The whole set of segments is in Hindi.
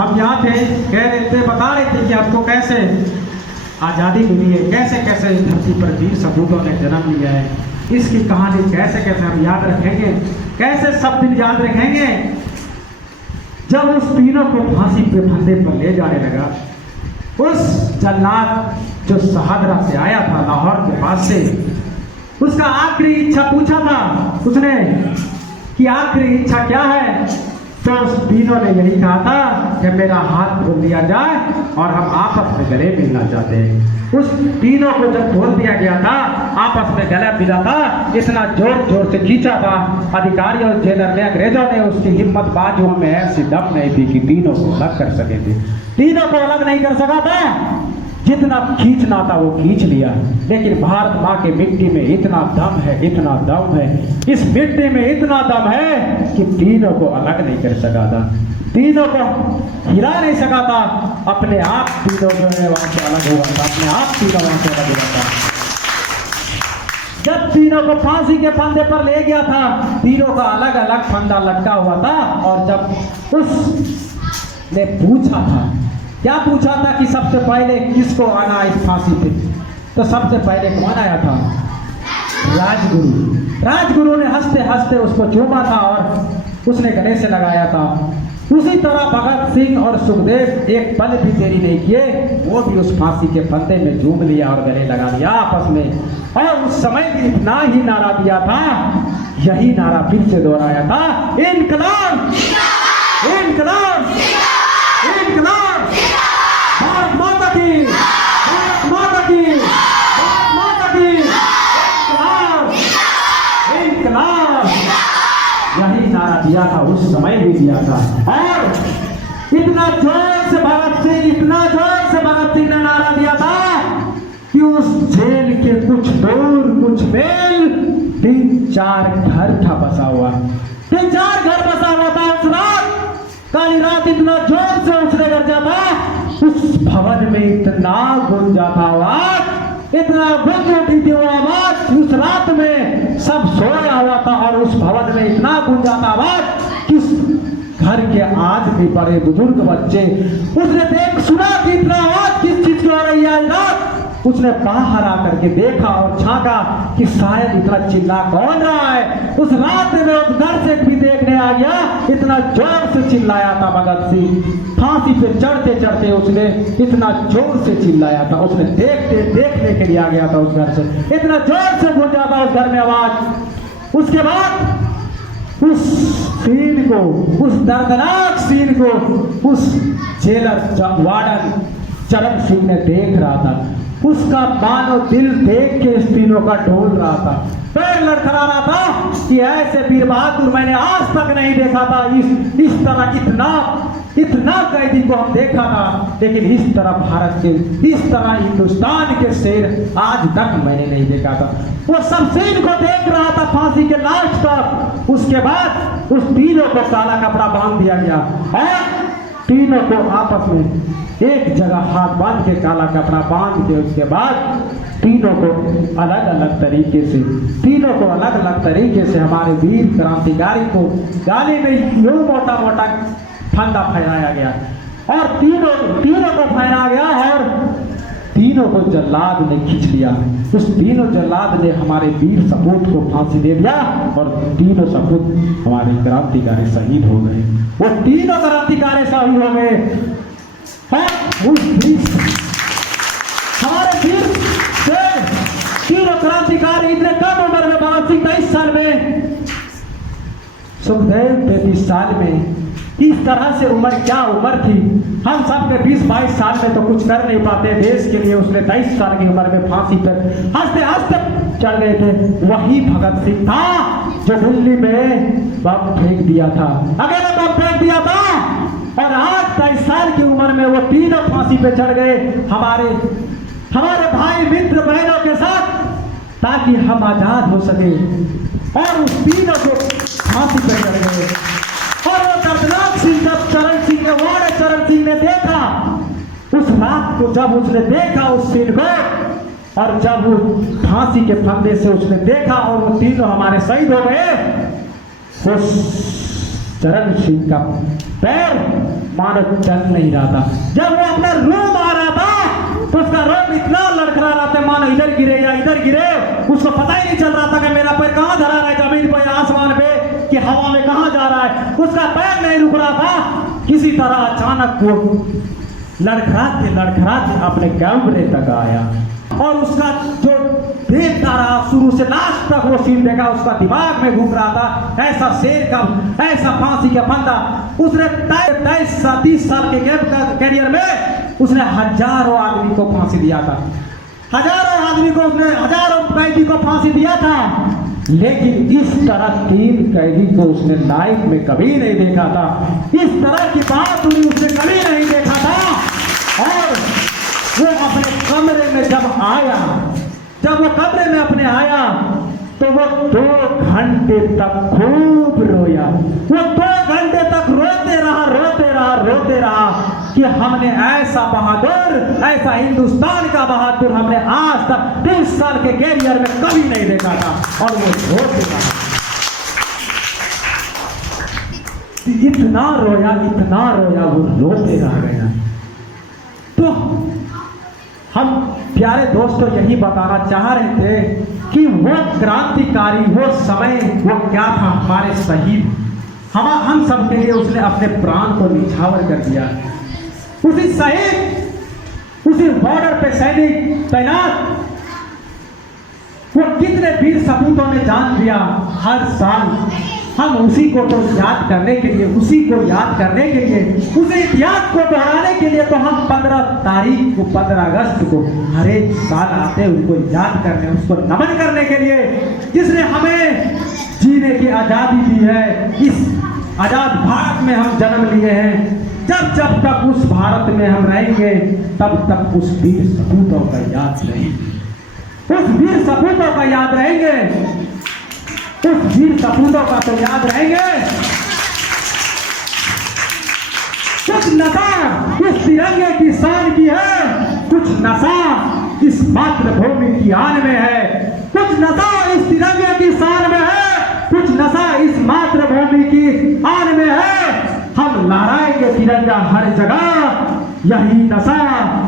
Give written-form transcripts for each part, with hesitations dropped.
हम यहाँ थे, कह रहे थे, बता रहे थे कि आपको कैसे आज़ादी मिली है, कैसे कैसे इस धरती पर वीर सपूतों ने जन्म लिया है। इसकी कहानी कैसे कैसे हम याद रखेंगे, कैसे सब दिन याद रखेंगे। जब उस तीनों को फांसी पे फंदे पर ले जाने लगा, उस जल्लाद जो शहादरा से आया था, लाहौर के पास से, उसका आखिरी इच्छा पूछा था उसने कि आखिरी इच्छा क्या है। तो उस तीनों ने यही कहा था कि मेरा हाथ खोल दिया जाए और हम आपस में गले मिलना चाहते हैं। उस तीनों को जब खोल दिया गया था, आपस में गला मिला था, इतना जोर जोर से खींचा था अधिकारियों जेलर ने, अंग्रेजों ने, उसकी हिम्मत बाजुओं में ऐसी दम नहीं थी कि तीनों को अलग कर सके थे। तीनों को अलग नहीं कर सका था, जितना खींचना था वो खींच लिया। लेकिन भारत माँ की मिट्टी में इतना दम है, इतना दम है, इस मिट्टी में इतना दम है कि तीनों को अलग नहीं कर सका था, तीनों को हिला नहीं सका था। अपने आप तीनों जो है वहां से अलग हुआ था, अपने आप तीनों वहां से अलग हुआ था। जब तीनों को फांसी के फंदे पर ले गया था, तीनों का अलग अलग फंदा लटका हुआ था। और जब उसने पूछा था, क्या पूछा था कि सबसे पहले किसको आना इस फांसी पे, तो सबसे पहले कौन आया था? राजगुरु। राजगुरु ने हंसते हंसते उसको चूमा था और उसने गले से लगाया था। उसी तरह भगत सिंह और सुखदेव एक पल भी देरी नहीं किए, वो भी उस फांसी के फंदे में झूम लिया और गले लगा लिया आपस में। और उस समय भी इतना ही नारा दिया था, यही नारा फिर से दोहराया था, इनकलाब इनकलाब इनकलाब, भारत माता की, भारत माता की, भारत माता की, इनकलाब इनकलाब, यही नारा दिया था, उस समय भी दिया था। और इतना जोर से भगत सिंह, इतना जोर से भगत सिंह ने नारा दिया था कि उस जेल के कुछ दूर, कुछ मेल 3-4 घर था बसा हुआ, 3-4 घर बसा हुआ था। उस रात, काली रात, इतना जोर से उसने गरजा था, उस भवन में इतना गूंजा था आवाज, इतना गूंज उठी थी वो आवाज। उस रात में सब सोया हुआ था और उस भवन में इतना गूंजा था आवाज कि घर के आज भी बड़े बुजुर्ग बच्चे, उसने देख सुना कि इतना आवाज किस चीज की हो रही है आज रात। उसने बाहर आकर के देखा और झांका कि शायद इतना चिल्ला कौन रहा है। उस रात में उस घर से भी देखने आ गया, इतना जोर से चिल्लाया था भगत सिंह। फांसी पे चढ़ते चढ़ते उसने इतना जोर से चिल्लाया था, उसने देखने के लिए आ गया था उस घर से, इतना जोर से गूंजा था उस घर में आवाज। उसके बाद उस सीन को, उस दर्दनाक सीन को उस जेलर वार्डन चरण सिंह ने देख रहा था। उसका मानो दिल देख के इस तीनों का डोल रहा था, पैर लड़खड़ा रहा था कि ऐसे वीर बहादुर मैंने आज तक नहीं देखा था। इस तरह इतना कैदी को हम देखा था, लेकिन इस तरह भारत के, इस तरह हिंदुस्तान के शेर आज तक मैंने नहीं देखा था। वो सब शेर को देख रहा था फांसी के लास्ट तक। उसके बाद उस तीनों को काला कपड़ा बांध दिया गया और तीनों को आपस में एक जगह हाथ बांध के, काला कपड़ा बांध के, उसके बाद तीनों को अलग अलग तरीके से हमारे वीर क्रांतिकारी को गाली में यूं मोटा मोटा फंदा फैलाया गया और तीनों को फैलाया गया और तीनों को जल्लाद ने खींच लिया। उस तीनों जल्लाद ने हमारे वीर सपूत को फांसी दे दिया और तीनों सपूत हमारे क्रांतिकारी शहीद हो गए। वो तीनों क्रांतिकारी शहीद हो गए। हमारे वीर तीनों क्रांतिकारी इतने कम उम्र में, भगत सिंह 23 साल में, सुखदेव 33 साल में, इस तरह से उम्र, क्या उम्र थी। हम सब के 20-22 साल में तो कुछ कर नहीं पाते देश के लिए। उसने 23 साल की उम्र में फांसी पर हंसते हंसते चढ़ गए थे। वही भगत सिंह था जो दिल्ली में बम फेंक दिया था, अकेले बम फेंक दिया था। और आज 23 साल की उम्र में वो तीनों फांसी पे चढ़ गए हमारे भाई मित्र बहनों के साथ, ताकि हम आजाद हो सके। और उस तीनों को फांसी पे चढ़ गए। और वो दर्दनाक सिंह, जब चरण सिंह ने देखा उस रात को, जब उसने देखा उस सीन को, और जब वो फांसी के फंदे से उसने देखा और वो तीनों हमारे शहीद हो गए, उस चरण सिंह का पैर मानो चल नहीं रहा था। जब वो अपना रूम आ रहा था तो उसका रूम इतना लड़खड़ा रहा था मानो इधर गिरे या इधर गिरे। उसको पता ही नहीं चल रहा था कि मेरा पैर कहाँ धरा रहा है, जमीन पर या आसमान पे कि हवा में कहाँ जा रहा है। उसका पैर नहीं रुक रहा था। किसी तरह अचानक वो लड़खड़ाते अपने कमरे तक आया और उसका जो देखता रहा शुरू से लास्ट तक वो सीन देखा। उसका दिमाग में घूम रहा था ऐसा शेर का, ऐसा फांसी का फंदा। उसने 23-30 साल के कैरियर में उसने हजारों आदमी को फांसी दिया था, हजारों आदमी को उसने, हजारों कैदी को फांसी दिया था। लेकिन इस तरह 3 कैदी को उसने लाइफ में कभी नहीं देखा था। इस तरह की बात उसने कभी नहीं देखा था। और वो अपने कमरे में जब आया, जब वो कमरे में अपने आया तो वो 2 घंटे तक खूब रोया। वो 2 घंटे तक रोते रहा कि हमने ऐसा बहादुर, ऐसा हिंदुस्तान का बहादुर हमने आज तक 30 साल के कैरियर में कभी नहीं देखा था। और वो रोते रहा, इतना रोया वो रोते रह गया। तो हम प्यारे दोस्तों यही बताना चाह रहे थे कि वो क्रांतिकारी, वो समय वो क्या था, हमारे शहीद, हम सब के लिए उसने अपने प्राण को निछावर कर दिया। उसी शहीद, उसी बॉर्डर पे सैनिक तैनात, वो कितने वीर सपूतों ने जान दिया। हर साल हम उसी को तो याद करने के लिए, उसी को याद करने के लिए, उसे इतिहास को दोहराने के लिए तो हम 15 तारीख को, 15 अगस्त को हर एक साल आते हैं उनको याद करने, उसको नमन करने के लिए, जिसने हमें जीने की आज़ादी दी है। इस आज़ाद भारत में हम जन्म लिए हैं। जब तक उस भारत में हम रहेंगे तब तक उस वीर सपूतों का याद रहेंगे, उस वीर सपूतों का याद रहेंगे, उस वीर सपूतों का तो याद रहेंगे। कुछ नशा इस तिरंगे की शान की है, कुछ नशा इस मातृभूमि की आन में है, कुछ नशा इस तिरंगे की शान में है, कुछ नशा इस मातृभूमि की आन में है। हम लहराएंगे तिरंगा हर जगह, यही नशा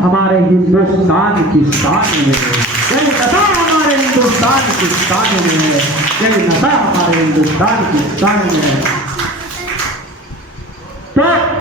हमारे हिंदुस्तान की शान में है, यही नशा हमारे हिंदुस्तान की शान में है, यही नशा हमारे हिंदुस्तान की शान में है। तो